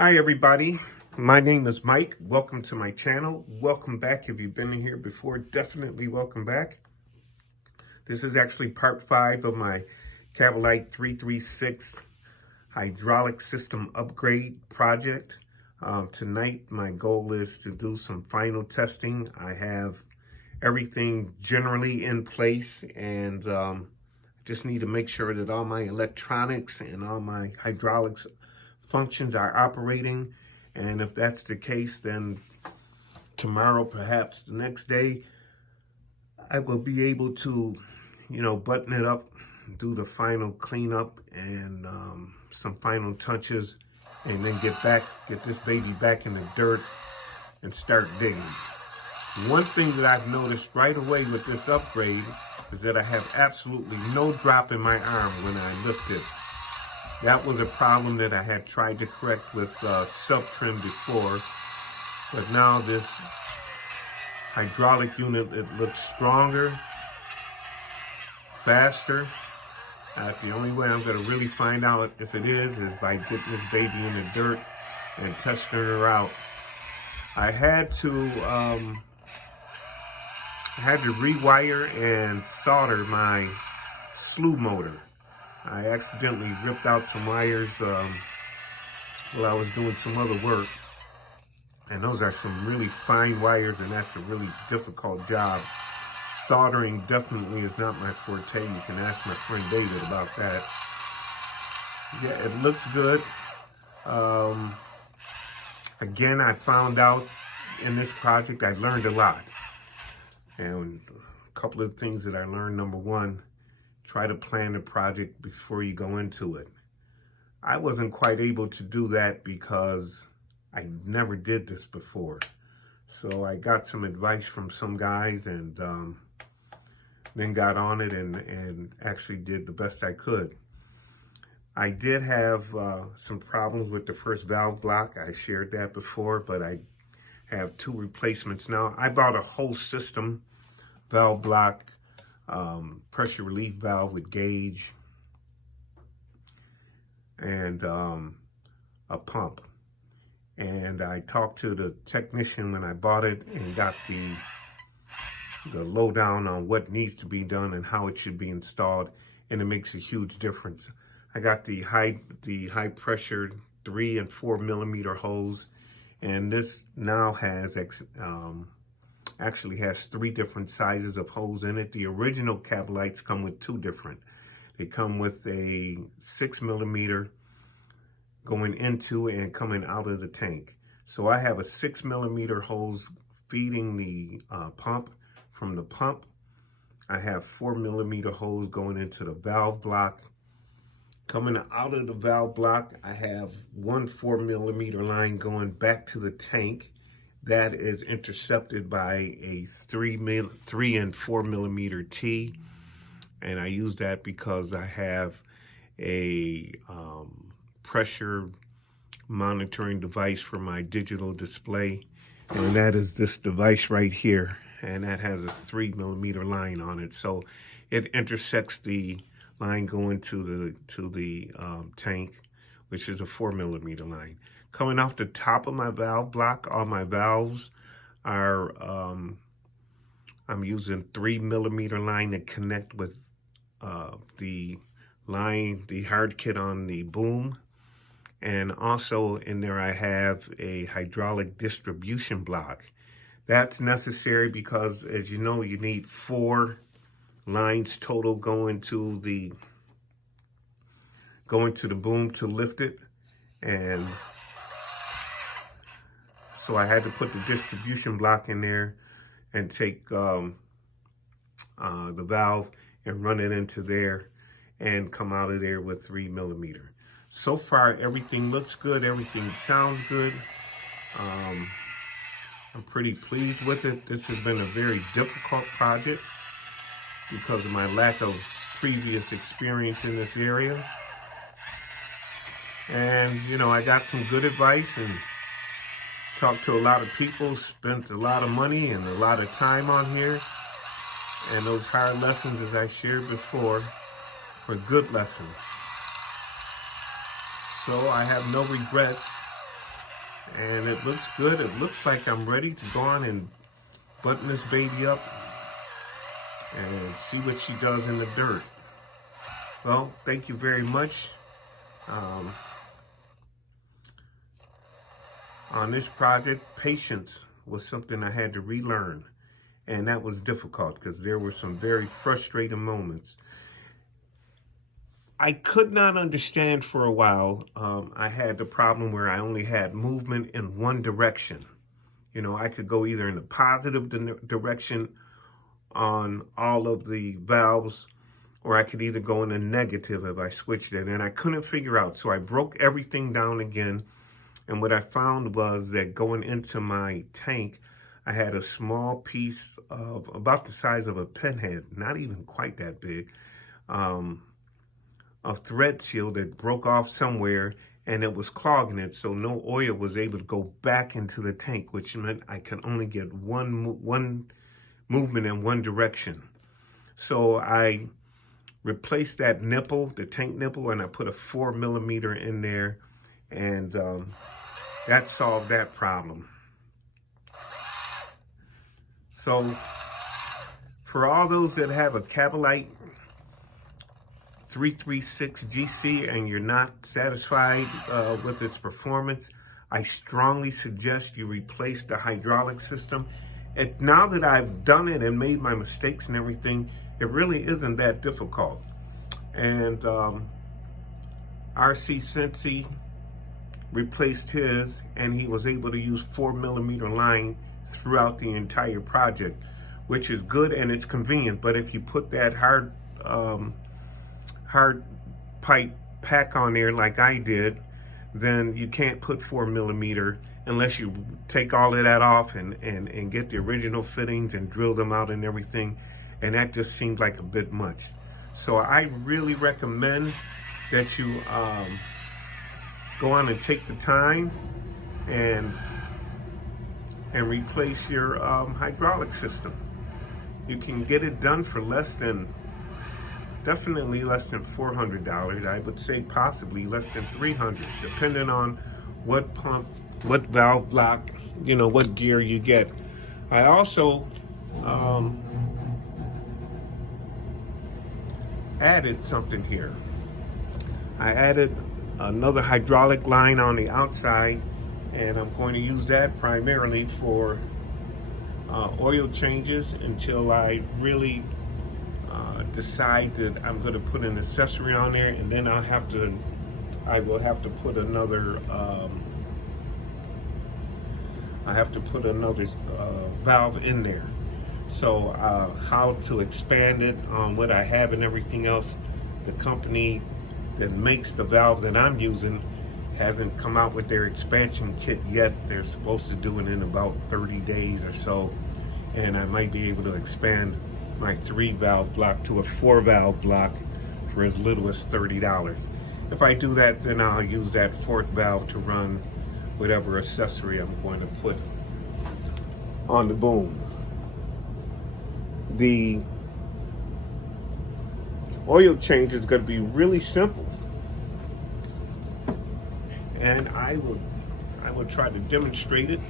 Hi everybody, my name is Mike. Welcome to my channel. Welcome back. If you've been in here before, definitely welcome back. This is actually part 5 of my Kabolite 336 hydraulic system upgrade project. Tonight my goal is to do some final testing. I have everything generally in place, and just need to make sure that all my electronics and all my hydraulics functions are operating. And if that's the case, then tomorrow, perhaps the next day, I will be able to, button it up, do the final cleanup and some final touches, and then get this baby back in the dirt and start digging. One thing that I've noticed right away with this upgrade is that I have absolutely no drop in my arm when I lift it. That was a problem that I had tried to correct with sub-trim before, but now this hydraulic unit, it looks stronger, faster. The only way I'm going to really find out if it is by getting this baby in the dirt and testing her out. I had to rewire and solder my slew motor. I accidentally ripped out some wires while I was doing some other work. And those are some really fine wires, and that's a really difficult job. Soldering definitely is not my forte. You can ask my friend David about that. Yeah, it looks good. Again, I found out in this project, I learned a lot. And a couple of things that I learned: number one, try to plan the project before you go into it. I wasn't quite able to do that because I never did this before. So I got some advice from some guys, and then got on it and actually did the best I could. I did have some problems with the first valve block. I shared that before, but I have 2 replacements now. I bought a whole system: valve block, pressure relief valve with gauge, and a pump. And I talked to the technician when I bought it and got the lowdown on what needs to be done and how it should be installed, and it makes a huge difference. I got the high pressure 3 and 4 millimeter hose, and this now has actually has 3 different sizes of hose in it. The original Kabolites come with 2 different. They come with a 6 millimeter going into and coming out of the tank. So I have a 6 millimeter hose feeding the pump. From the pump, I have 4 millimeter hose going into the valve block. Coming out of the valve block, I have 1 4 millimeter line going back to the tank. That is intercepted by a 3 and 4 millimeter T, and I use that because I have a pressure monitoring device for my digital display, and that is this device right here, and that has a 3 millimeter line on it, so it intersects the line going to the tank, which is a 4 millimeter line. Coming off the top of my valve block, all my valves are, I'm using 3 millimeter line to connect with the hard kit on the boom. And also in there I have a hydraulic distribution block. That's necessary because, as you know, you need 4 lines total going to the boom to lift it. And so I had to put the distribution block in there and take the valve and run it into there and come out of there with 3 millimeter. So far, everything looks good. Everything sounds good. I'm pretty pleased with it. This has been a very difficult project because of my lack of previous experience in this area. And, I got some good advice and talked to a lot of people, spent a lot of money and a lot of time on here. And those hard lessons, as I shared before, were good lessons. So I have no regrets. and it looks good. It looks like I'm ready to go on and button this baby up and see what she does in the dirt. Well, thank you very much. On this project, patience was something I had to relearn, and that was difficult because there were some very frustrating moments. I could not understand for a while. I had the problem where I only had movement in one direction. You know, I could go either in the positive direction on all of the valves, or I could either go in the negative if I switched it, and I couldn't figure out. So I broke everything down again, and what I found was that going into my tank, I had a small piece of about the size of a pinhead, not even quite that big, of thread seal that broke off somewhere, and it was clogging it, so no oil was able to go back into the tank, which meant I could only get one movement in one direction. So I replaced that nipple, the tank nipple, and I put a 4mm in there, and that solved that problem. So for all those that have a Kabolite 336 GC and you're not satisfied with its performance, I strongly suggest you replace the hydraulic system. Now that I've done it and made my mistakes and everything, it really isn't that difficult. And RC Sensi replaced his, and he was able to use 4mm line throughout the entire project, which is good and it's convenient. But if you put that hard pipe pack on there like I did, then you can't put 4mm unless you take all of that off and get the original fittings and drill them out and everything, and that just seemed like a bit much. So I really recommend that you go on and take the time and replace your hydraulic system. You can get it done for definitely less than $400. I would say possibly less than $300, depending on what pump, what valve block, you know, what gear you get. I also added something here. I added another hydraulic line on the outside, and I'm going to use that primarily for oil changes until I really decide that I'm going to put an accessory on there, and then I will have to put another valve in there. So how to expand it on what I have and everything else, the company that makes the valve that I'm using hasn't come out with their expansion kit yet. They're supposed to do it in about 30 days or so, and I might be able to expand my 3-valve block to a 4-valve block for as little as $30. If I do that, then I'll use that 4th valve to run whatever accessory I'm going to put on the boom. The oil change is going to be really simple, and I will try to demonstrate it